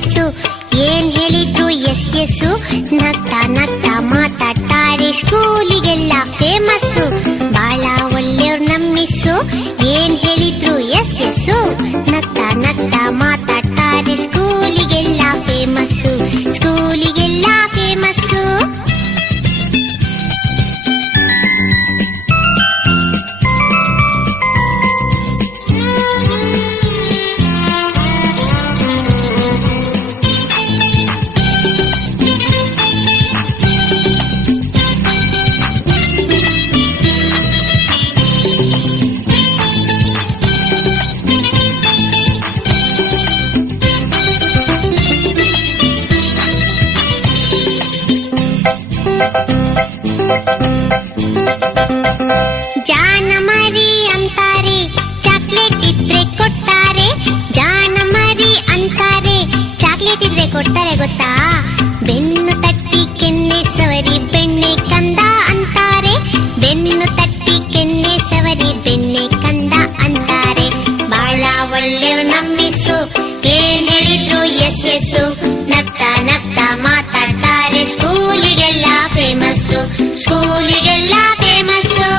Miss, ಏನ್ ಹೇಳಿದ್ರು S S. ನಗ್ತಾ ನಗ್ತಾ ಮಾತಾಡ್ತಾರೆ, ಸ್ಕೂಲಿಗೆಲ್ಲ ಫೇಮಸ್ಸು. ಬಾಳ ಒಳ್ಳೆಯವ್ರು ನಮ್ ಮಿಸ್ಸು, ಏನ್ ಹೇಳಿದ್ರು ಎಸ್ ಎಸ್ಸು. ನಗ್ತಾ ನಗ್ತಾ ಮಾತಾಡ್ತಾರೆ, ಸ್ಕೂಲಿಗೆಲ್ಲ ಫೇಮಸ್ಸು, ಸ್ಕೂಲಿಗೆಲ್ಲ ಫೇಮಸ್ಸು. ಜಾನ ಮರಿ ಅಂತಾರೆ, ಚಾಕ್ಲೇಟ್ ಇದ್ರೆ ಕೊಡ್ತಾರೆ. ಜಾನ ಮರಿ ಅಂತಾರೆ, ಚಾಕ್ಲೇಟ್ ಇದ್ರೆ ಕೊಡ್ತಾರೆ ಗೊತ್ತಾ. ಬೆನ್ನು ತಟ್ಟಿ ಕೆನ್ನೆ ಸವರಿ ಬೆಣ್ಣೆ ಕಂದ ಅಂತಾರೆ. ಬೆನ್ನು ತಟ್ಟಿ ಕೆನ್ನೆ ಸವರಿ ಬೆಣ್ಣೆ ಕಂದ ಅಂತಾರೆ. ಬಾಳ ಒಳ್ಳೆಯವ್ರು ನಮ್ ಮಿಸ್ಸು, ಏನ್ ಹೇಳಿದ್ರು ಎಸ್ ಎಸ್ಸು. ನಗ್ತಾ ನಗ್ತಾ ಮಾತಾಡ್ತಾರೆ, ಸ್ಕೂಲಿಗೆಲ್ಲ ಫೇಮಸ್ಸು, ಸ್ಕೂಲಿಗೆಲ್ಲ ಫೇಮಸ್ಸು.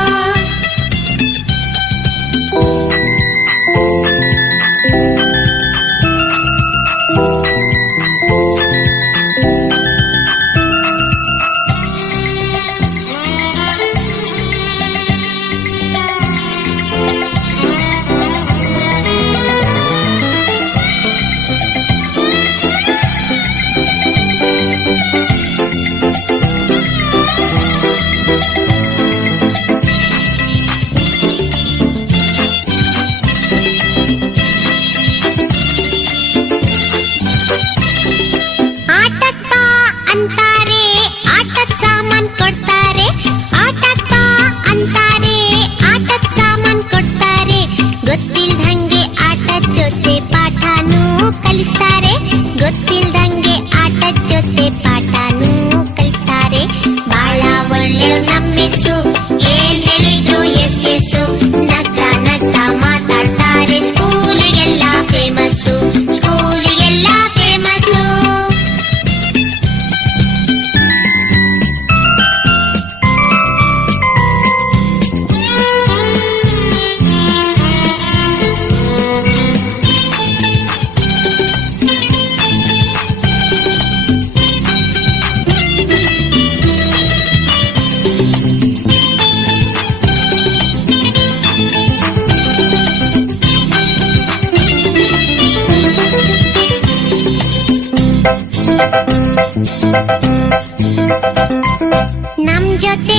ಗೊತ್ತಿಲ್ದಂಗೆ ಆಟದ ಜೊತೆ ಪಾಠನೂ ಕಲಿಸ್ತಾರೆ. ಬಾಳ ಒಳ್ಳೆಯವ್ರು ನಮ್ ಮಿಸ್ಸು, ಏನ್ ಹೇಳಿದ್ರು ಎಸ್ ಎಸ್ಸು. ನಗ್ತಾ ನಗ್ತಾ ಮಾತಾಡ್ತಾರೆ, ಸ್ಕೂಲಿಗೆಲ್ಲ ಫೇಮಸ್ಸು, ಸ್ಕೂಲಿಗೆಲ್ಲ ಫೇಮಸ್ಸು. ನಮ್ ಜೊತೆ